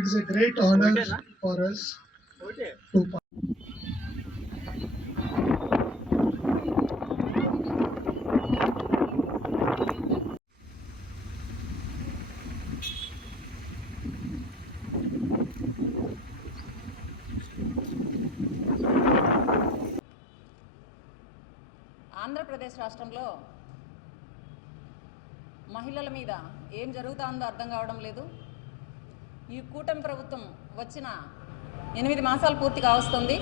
It is a great honor for us to Andhra Pradesh రాష్ట్రంలో మహిళల మీద ఏం జరుగుతుందో అర్థం కావడం లేదు. ఈ కూటమి ప్రభుత్వం వచ్చిన ఎనిమిది మాసాలు పూర్తి కావస్తుంది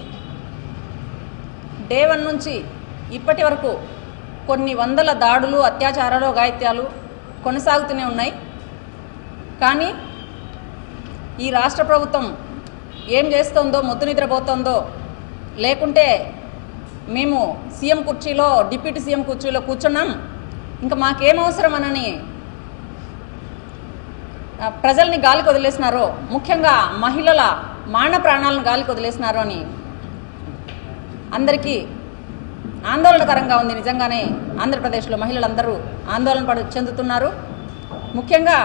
డే వన్ నుంచి ఇప్పటి వరకు కొన్ని వందల దాడులు అత్యాచారాలు గాయిత్యాలు కొనసాగుతూనే ఉన్నాయి. కానీ ఈ రాష్ట్ర ప్రభుత్వం ఏం చేస్తుందో ముద్దు నిద్రపోతుందో లేకుంటే మేము సీఎం కుర్చీలో డిప్యూటీ సీఎం కుర్చీలో కూర్చున్నాం. ఇంకా మాకేం అవసరం అనని ప్రజల్ని గాలికి వదిలేసినారో ముఖ్యంగా మహిళల మాన ప్రాణాలను గాలికి వదిలేసినారో అని అందరికీ ఆందోళనకరంగా ఉంది నిజంగానే ఆంధ్రప్రదేశ్లో మహిళలందరూ ఆందోళన పడు చెందుతున్నారు. ముఖ్యంగా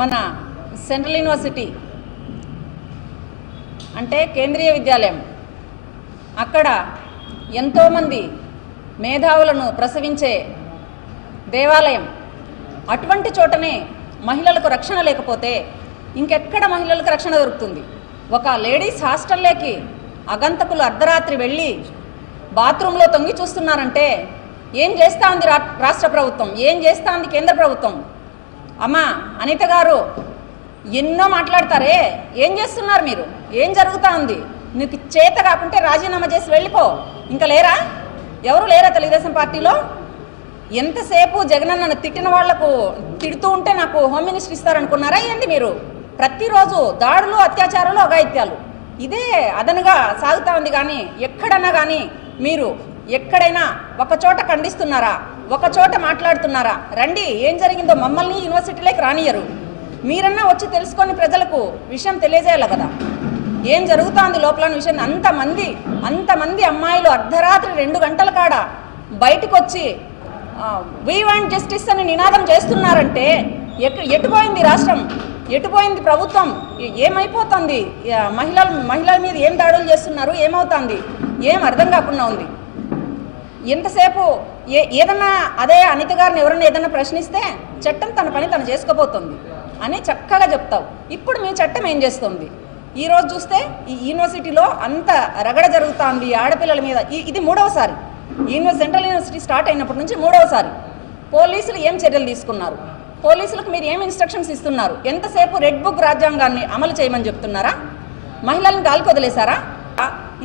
మన సెంట్రల్ యూనివర్సిటీ అంటే కేంద్రీయ విద్యాలయం. అక్కడ ఎంతోమంది మేధావులను ప్రసవించే దేవాలయం అటువంటి చోటనే మహిళలకు రక్షణ లేకపోతే ఇంకెక్కడ మహిళలకు రక్షణ దొరుకుతుంది? ఒక లేడీస్ హాస్టల్లోకి అగంతకులు అర్ధరాత్రి వెళ్ళి బాత్రూంలో తొంగి చూస్తున్నారంటే ఏం చేస్తా ఉంది రా రాష్ట్ర ప్రభుత్వం? ఏం చేస్తా ఉంది కేంద్ర ప్రభుత్వం? అమ్మా అనిత గారు ఎన్నో మాట్లాడతారే? ఏం చేస్తున్నారు మీరు? ఏం జరుగుతూ ఉంది నీకు చేత కాకుంటే రాజీనామా చేసి వెళ్ళిపో. ఇంకా లేరా? ఎవరు లేరా తెలుగుదేశం పార్టీలో? ఎంతసేపు జగనన్నను తిట్టిన వాళ్ళకు తిడుతూ ఉంటే నాకు హోమ్ మినిస్టర్ ఇస్తారనుకున్నారా? ఏంది మీరు? ప్రతిరోజు దాడులు అత్యాచారాలు అఘాయిత్యాలు. ఇదే అదనుగా సాగుతా ఉంది కానీ ఎక్కడన్నా కానీ మీరు ఎక్కడైనా ఒక చోట ఖండిస్తున్నారా? ఒక చోట మాట్లాడుతున్నారా? రండి ఏం జరిగిందో మమ్మల్ని యూనివర్సిటీలోకి రానియరు మీరన్నా వచ్చి తెలుసుకొని ప్రజలకు విషయం తెలియజేయాలి కదా. ఏం జరుగుతోంది లోపల విషయం? అంతమంది అంతమంది అమ్మాయిలు అర్ధరాత్రి రెండు గంటల కాడ బయటకు వచ్చి వీ వాంట్ జస్టిస్ అని నినాదం చేస్తున్నారంటే ఎటు ఎటుపోయింది రాష్ట్రం? ఎటుపోయింది ప్రభుత్వం? ఏమైపోతుంది? మహిళల మహిళల మీద ఏం దాడులు చేస్తున్నారు? ఏమవుతుంది? ఏం అర్థం కాకుండా ఉంది. ఎంతసేపు ఏ ఏదన్నా అదే అనిత గారిని ఎవరైనా ఏదన్నా ప్రశ్నిస్తే చట్టం తన పని తను చేసుకోబోతుంది అని చక్కగా చెప్తావు. ఇప్పుడు మీ చట్టం ఏం చేస్తుంది? ఈ రోజు చూస్తే ఈ యూనివర్సిటీలో అంత రగడ జరుగుతోంది ఆడపిల్లల మీద. ఇది మూడవసారి. యూనివర్సి సెంట్రల్ యూనివర్సిటీ స్టార్ట్ అయినప్పటి నుంచి మూడవసారి. పోలీసులు ఏం చర్యలు తీసుకున్నారు? పోలీసులకు మీరు ఏం ఇన్స్ట్రక్షన్స్ ఇస్తున్నారు? ఎంతసేపు రెడ్ బుక్ రాజ్యాంగాన్ని అమలు చేయమని చెప్తున్నారా? మహిళలను గాలికొదిలేశారా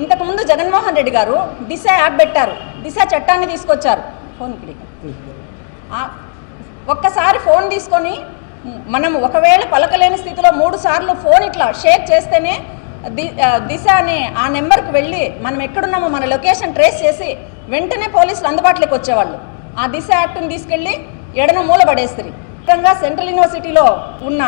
ఇంతకుముందు జగన్మోహన్ రెడ్డి గారు దిశ యాప్ పెట్టారు. దిశ చట్టాన్ని తీసుకొచ్చారు. ఫోన్ ఇక్కడికి ఒక్కసారి ఫోన్ తీసుకొని మనం ఒకవేళ పలకలేని స్థితిలో మూడు సార్లు ఫోన్ ఇట్లా షేక్ చేస్తేనే ది దిశ అనే ఆ నెంబర్కి వెళ్ళి మనం ఎక్కడున్నామో మన లొకేషన్ ట్రేస్ చేసి వెంటనే పోలీసులు అందుబాటులోకి వచ్చేవాళ్ళు. ఆ దిశ యాక్ట్ని తీసుకెళ్ళి ఎడన మూల పడేస్తారు ముఖ్యంగా సెంట్రల్ యూనివర్సిటీలో ఉన్న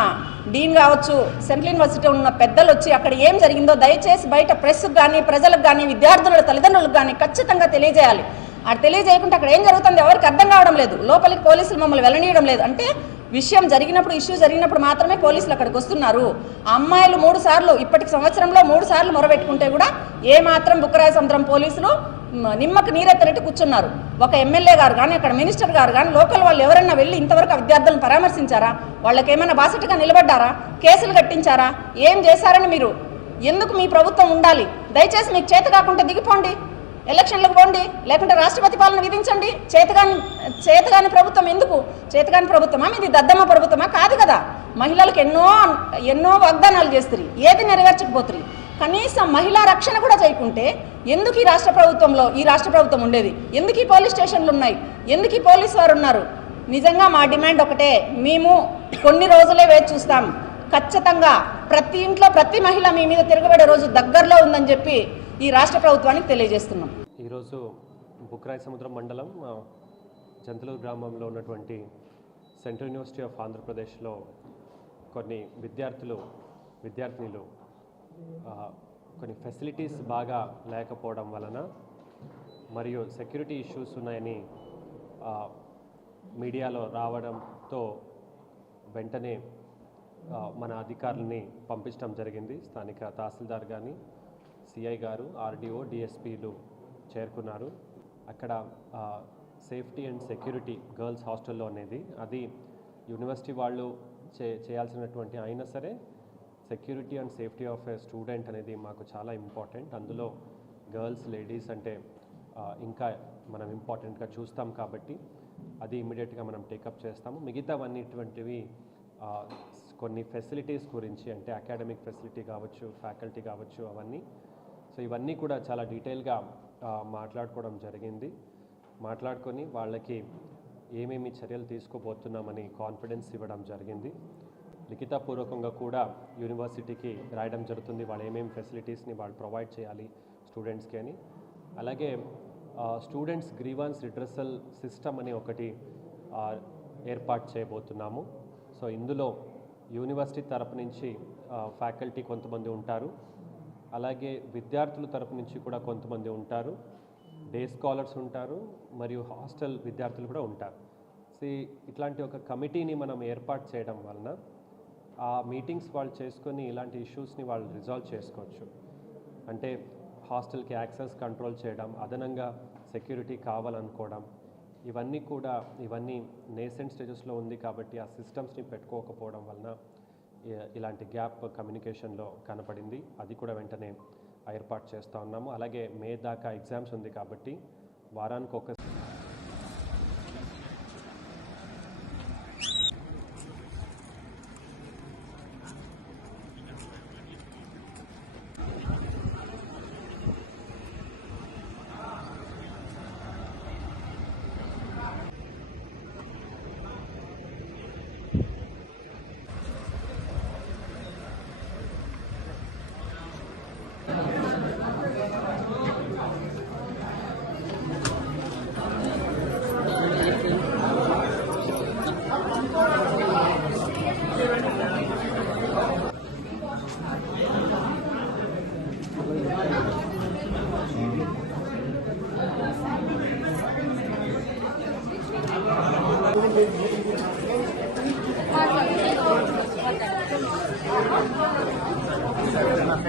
డీన్ కావచ్చు సెంట్రల్ యూనివర్సిటీ ఉన్న పెద్దలు వచ్చి అక్కడ ఏం జరిగిందో దయచేసి బయట ప్రెస్కి కానీ ప్రజలకు కానీ విద్యార్థుల తల్లిదండ్రులకు కానీ ఖచ్చితంగా తెలియజేయాలి. అది తెలియజేయకుంటే అక్కడ ఏం జరుగుతుంది ఎవరికి అర్థం కావడం లేదు. లోపలికి పోలీసులు మమ్మల్ని వెళ్ళనీయడం లేదు. అంటే విషయం జరిగినప్పుడు ఇష్యూ జరిగినప్పుడు మాత్రమే పోలీసులు అక్కడికి వస్తున్నారు. ఆ అమ్మాయిలు మూడు సార్లు ఇప్పటికి సంవత్సరంలో మూడు సార్లు మొరబెట్టుకుంటే కూడా ఏ మాత్రం బుక్కరాయ సముద్రం పోలీసులు నిమ్మకు నీరెత్తనట్టు కూర్చున్నారు. ఒక ఎమ్మెల్యే గారు కానీ అక్కడ మినిస్టర్ గారు కానీ లోకల్ వాళ్ళు ఎవరైనా వెళ్ళి ఇంతవరకు విద్యార్థులను పరామర్శించారా? వాళ్ళకి ఏమైనా బాసటగా నిలబడ్డారా? కేసులు కట్టించారా? ఏం చేశారని మీరు ఎందుకు మీ ప్రభుత్వం ఉండాలి? దయచేసి మీకు చేత కాకుండా దిగిపోండి. ఎలక్షన్లకు పోండి. లేకుంటే రాష్ట్రపతి పాలన విధించండి. చేతగాని చేతగాని ప్రభుత్వం ఎందుకు? చేతగాని ప్రభుత్వమా? మీది దద్దమ్మ ప్రభుత్వమా? కాదు కదా. మహిళలకు ఎన్నో ఎన్నో వాగ్దానాలు చేస్తుంది ఏది నెరవేర్చకపోతుంది కనీసం మహిళా రక్షణ కూడా చేయకుంటే ఎందుకు ఈ రాష్ట్ర ప్రభుత్వంలో ఈ రాష్ట్ర ప్రభుత్వం ఉండేది? ఎందుకు ఈ పోలీస్ స్టేషన్లు ఉన్నాయి? ఎందుకు ఈ పోలీసు వారు ఉన్నారు? నిజంగా మా డిమాండ్ ఒకటే మేము కొన్ని రోజులే వేచి చూస్తాం. ఖచ్చితంగా ప్రతి ఇంట్లో ప్రతి మహిళ మీ మీద తిరగబడే రోజు దగ్గరలో ఉందని చెప్పి ఈ రాష్ట్ర ప్రభుత్వానికి తెలియజేస్తున్నాం. ఈరోజు బుక్రాయ సముద్రం మండలం జంతలూరు గ్రామంలో ఉన్నటువంటి సెంట్రల్ యూనివర్సిటీ ఆఫ్ ఆంధ్రప్రదేశ్లో కొన్ని విద్యార్థులు విద్యార్థినిలు కొన్ని ఫెసిలిటీస్ బాగా లేకపోవడం వలన మరియు సెక్యూరిటీ ఇష్యూస్ ఉన్నాయని మీడియాలో రావడంతో వెంటనే మన అధికారులని పంపించడం జరిగింది. స్థానిక తహసీల్దార్ కానీ సిఐ గారు ఆర్డీఓ డిఎస్పీలు చేరుకున్నారు. అక్కడ సేఫ్టీ అండ్ సెక్యూరిటీ గర్ల్స్ హాస్టల్లో అనేది అది యూనివర్సిటీ వాళ్ళు చే చేయాల్సినటువంటి అయినా సరే security and safety of a student అనేది మాకు చాలా ఇంపార్టెంట్. అందులో గర్ల్స్ లేడీస్ అంటే ఇంకా మనం ఇంపార్టెంట్గా చూస్తాం కాబట్టి అది ఇమీడియట్గా మనం టేకప్ చేస్తాము. మిగతావన్నిటువంటివి కొన్ని ఫెసిలిటీస్ గురించి అంటే అకాడమిక్ ఫెసిలిటీ కావచ్చు ఫ్యాకల్టీ కావచ్చు అవన్నీ. సో ఇవన్నీ కూడా చాలా డీటెయిల్గా మాట్లాడుకోవడం జరిగింది. మాట్లాడుకొని వాళ్ళకి ఏమేమి చర్యలు తీసుకోబోతున్నామని కాన్ఫిడెన్స్ ఇవ్వడం జరిగింది. లిఖితపూర్వకంగా కూడా యూనివర్సిటీకి రాయడం జరుగుతుంది. వాళ్ళు ఏమేమి ఫెసిలిటీస్ని వాళ్ళు ప్రొవైడ్ చేయాలి స్టూడెంట్స్కి అని. అలాగే స్టూడెంట్స్ గ్రీవాన్స్ రిడ్రసల్ సిస్టమ్ అని ఒకటి ఏర్పాటు చేయబోతున్నాము. సో ఇందులో యూనివర్సిటీ తరపు నుంచి ఫ్యాకల్టీ కొంతమంది ఉంటారు. అలాగే విద్యార్థుల తరపు నుంచి కూడా కొంతమంది ఉంటారు. డే స్కాలర్స్ ఉంటారు. మరియు హాస్టల్ విద్యార్థులు కూడా ఉంటారు. సో ఇట్లాంటి ఒక కమిటీని మనం ఏర్పాటు చేయడం వలన ఆ మీటింగ్స్ వాళ్ళు చేసుకొని ఇలాంటి ఇష్యూస్ని వాళ్ళు రిజాల్వ్ చేసుకోవచ్చు. అంటే హాస్టల్కి యాక్సెస్ కంట్రోల్ చేయడం అదనంగా సెక్యూరిటీ కావాలనుకోవడం ఇవన్నీ కూడా ఇవన్నీ నేసెంట్ స్టేజెస్లో ఉంది కాబట్టి ఆ సిస్టమ్స్ని పెట్టుకోకపోవడం వలన ఇలాంటి గ్యాప్ కమ్యూనికేషన్లో కనపడింది. అది కూడా వెంటనే ఏర్పాటు చేస్తూ ఉన్నాము. అలాగే మే దాకా ఎగ్జామ్స్ ఉంది కాబట్టి వారానికి ఒక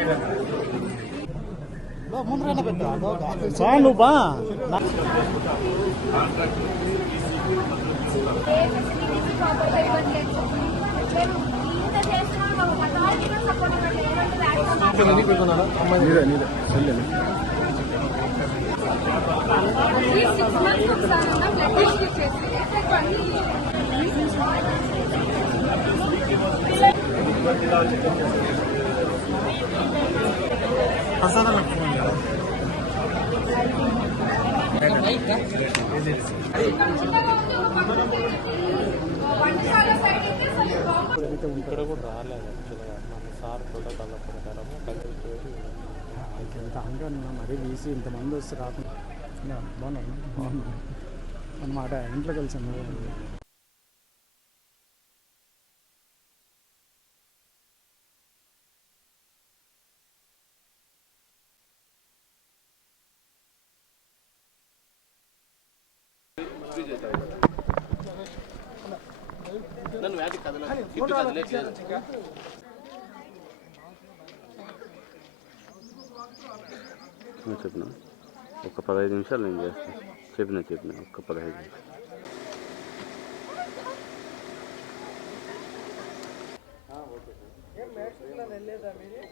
బా. నువ్వు బా ఇక్కడ కూడా రాలేదు యాక్చువల్గా మన సార్ ప్రోటోకాల్ ప్రకారం కన్సల్ట్ ఎంత హంగా మరీ వీసీ ఇంతమంది వస్తే రాకుండా. బాగున్నాను. బాగున్నాను. అనమాట ఇంట్లో కలిసాను నేను చెప్పిన? ఒక పదహైదు నిమిషాలు నేను చేస్తాను చెప్పిన చెప్పిన. ఒక పదహైదు నిమిషాలు. ఓకే సార్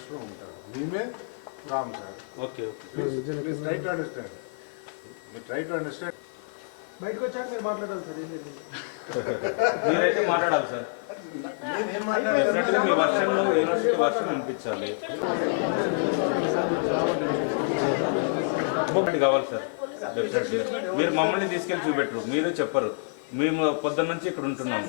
డ్రెస్లో ఉంటారు మేమే Ram sir okay okay please try to understand మీరు ట్రై టు అండర్స్టాండ్ బయటకు వచ్చాక మీరు మాట్లాడాలి సార్ ఏం మీరైతే మాట్లాడాలి సార్ డెఫినెట్గా మీ వర్షన్ యూనివర్సిటీ వర్షన్ వినిపించాలి ఒకటి కావాలి సార్ మీరు మమ్మల్ని తీసుకెళ్ళి చూపెట్టరు మీరు చెప్పరు మేము పొద్దున్న నుంచి ఇక్కడ ఉంటున్నాము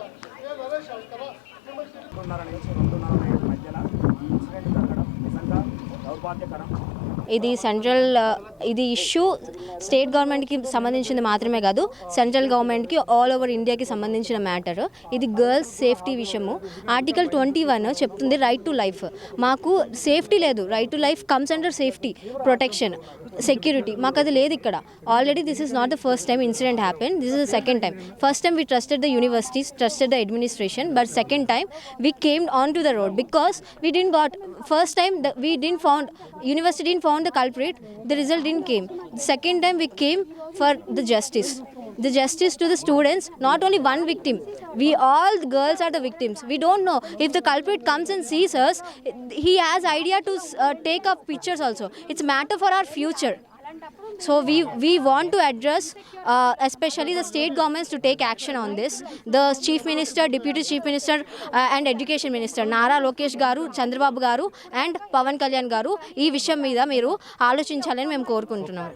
నుంచి రెండున్నర నైట్ మధ్యలో ఈ ఇన్సిడెంట్ జరగడం నిజంగా దౌర్భాగ్యకరం. ఇది సెంట్రల్ ఇది ఇష్యూ స్టేట్ గవర్నమెంట్కి సంబంధించింది మాత్రమే కాదు సెంట్రల్ గవర్నమెంట్కి ఆల్ ఓవర్ ఇండియాకి సంబంధించిన మ్యాటర్. ఇది గర్ల్స్ సేఫ్టీ విషయము. ఆర్టికల్ ట్వంటీ వన్ చెప్తుంది రైట్ టు లైఫ్. మాకు సేఫ్టీ లేదు. Right to life comes under safety protection. Security మాకు అది లేదు ఇక్కడ. Already this is not the first time incident happen this is the second time first time we trusted the universities trusted the administration but second time we came on to the road because we didn't got first time the, we didn't found university didn't found the culprit. The result didn't came. The second time we came for the justice. The justice to the students not only one victim. We all the girls are the victims. We don't know. If the culprit comes and sees us he has idea to uh, take up pictures also. It's matter for our future so we we want to address uh, especially the state governments to take action on this. The chief minister deputy chief minister uh, and education minister Nara Lokesh garu Chandrababu garu and Pawan Kalyan గారు ఈ విషయం మీద మీరు ఆలోచించాలని మేము కోరుకుంటున్నాము.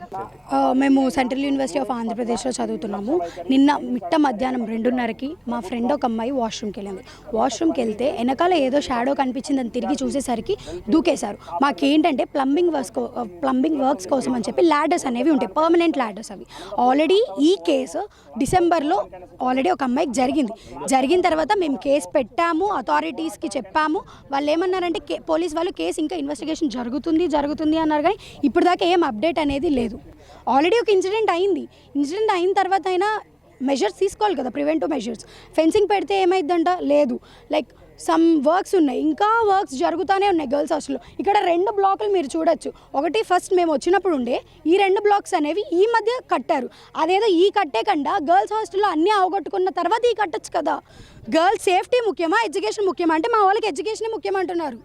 Uh, మేము central university of ఆంధ్రప్రదేశ్లో చదువుతున్నాము. నిన్న మిట్ట మధ్యాహ్నం రెండున్నరకి మా ఫ్రెండ్ ఒక అమ్మాయి వాష్రూమ్కి వెళ్ళింది. వాష్రూమ్కి వెళ్తే వెనకాల ఏదో షాడో కనిపించిందని తిరిగి చూసేసరికి దూకేశారు. మాకేంటంటే ప్లంబింగ్ వర్క్స్ ప్లంబింగ్ వర్క్స్ కోసం అని చెప్పి ల్యాడర్స్ అనేవి ఉంటాయి. పర్మనెంట్ ల్యాడర్స్ అవి. ఆల్రెడీ ఈ కేసు డిసెంబర్లో ఆల్రెడీ ఒక అమ్మాయికి జరిగింది. జరిగిన తర్వాత మేము కేసు పెట్టాము అథారిటీస్కి చెప్పాము. వాళ్ళు ఏమన్నారంటే కే పోలీస్ వాళ్ళు కేసు ఇంకా ఇన్వెస్టిగేషన్ జరుగుతుంది జరుగుతుంది అన్నారు కానీ ఇప్పుడు దాకా ఏం అప్డేట్ అనేది లేదు. ఆల్రెడీ ఒక ఇన్సిడెంట్ అయింది. ఇన్సిడెంట్ అయిన తర్వాత అయినా మెజర్స్ తీసుకోవాలి కదా ప్రివెంటివ్ మెజర్స్ ఫెన్సింగ్ పెడితే ఏమైందంట లేదు. లైక్ సమ్ వర్క్స్ ఉన్నాయి. ఇంకా వర్క్స్ జరుగుతూనే ఉన్నాయి గర్ల్స్ హాస్టల్లో ఇక్కడ రెండు బ్లాకులు మీరు చూడొచ్చు. ఒకటి ఫస్ట్ మేము వచ్చినప్పుడు ఉండే ఈ రెండు బ్లాక్స్ అనేవి ఈ మధ్య కట్టారు. అదేదో ఈ కట్టే కండా గర్ల్స్ హాస్టల్లో అన్నీ అవగొట్టుకున్న తర్వాత ఈ కట్టచ్చు కదా. గర్ల్స్ సేఫ్టీ ముఖ్యమా ఎడ్యుకేషన్ ముఖ్యమా? అంటే మా వాళ్ళకి ఎడ్యుకేషనే ముఖ్యమంటున్నారు.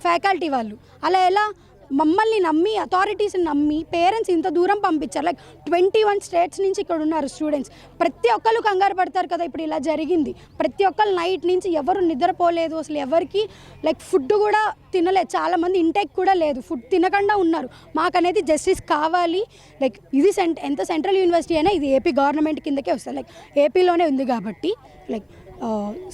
ఫ్యాకల్టీ వాళ్ళు. అలా ఎలా? మమ్మల్ని నమ్మి అథారిటీస్ని నమ్మి పేరెంట్స్ ఇంత దూరం పంపించారు. లైక్ ట్వంటీ వన్ స్టేట్స్ నుంచి ఇక్కడ ఉన్నారు స్టూడెంట్స్ ప్రతి ఒక్కరు కంగారు పడతారు కదా ఇప్పుడు ఇలా జరిగింది. ప్రతి ఒక్కరు నైట్ నుంచి ఎవరు నిద్రపోలేదు అసలు ఎవరికి లైక్ ఫుడ్ కూడా తినలేదు. చాలామంది ఇంటెక్ కూడా లేదు. ఫుడ్ తినకుండా ఉన్నారు. మాకనేది జస్టిస్ కావాలి. లైక్ ఇది సెంట్ ఎంత సెంట్రల్ యూనివర్సిటీ అయినా ఇది ఏపీ గవర్నమెంట్ కిందకే వస్తుంది. లైక్ ఏపీలోనే ఉంది కాబట్టి లైక్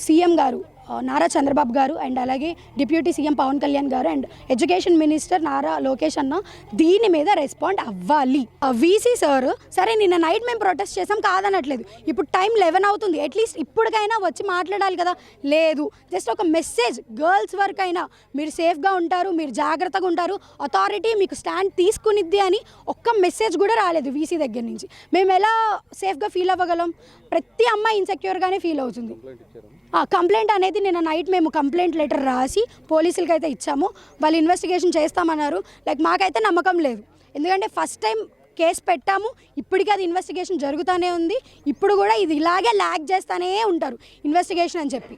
సీఎం గారు నారా చంద్రబాబు గారు అండ్ అలాగే deputy CM Pawan Kalyan garu and education minister Nara Lokesh అన్న దీని మీద రెస్పాండ్ అవ్వాలి. వీసీ సార్ సరే నిన్న నైట్ మేము ప్రొటెస్ట్ చేసాం కాదనట్లేదు. ఇప్పుడు టైం లెవెన్ అవుతుంది. అట్లీస్ట్ ఇప్పటికైనా వచ్చి మాట్లాడాలి కదా. లేదు. జస్ట్ ఒక మెసేజ్ గర్ల్స్ వరకు అయినా. మీరు సేఫ్గా ఉంటారు మీరు జాగ్రత్తగా ఉంటారు. అథారిటీ మీకు స్టాండ్ తీసుకునిద్ది అని ఒక్క మెసేజ్ కూడా రాలేదు వీసీ దగ్గర నుంచి. మేము ఎలా సేఫ్గా ఫీల్ అవ్వగలం? ప్రతి అమ్మాయి ఇన్సెక్యూర్గానే ఫీల్ అవుతుంది. కంప్లైంట్ అనేది నిన్న నైట్ మేము కంప్లైంట్ లెటర్ రాసి పోలీసులకి అయితే ఇచ్చాము. వాళ్ళు ఇన్వెస్టిగేషన్ చేస్తామన్నారు. లైక్ మాకైతే నమ్మకం లేదు. ఎందుకంటే ఫస్ట్ టైం కేసు పెట్టాము. ఇప్పటికీ అది ఇన్వెస్టిగేషన్ జరుగుతూనే ఉంది. ఇప్పుడు కూడా ఇది ఇలాగే ల్యాగ్ చేస్తూనే ఉంటారు. ఇన్వెస్టిగేషన్ అని చెప్పి.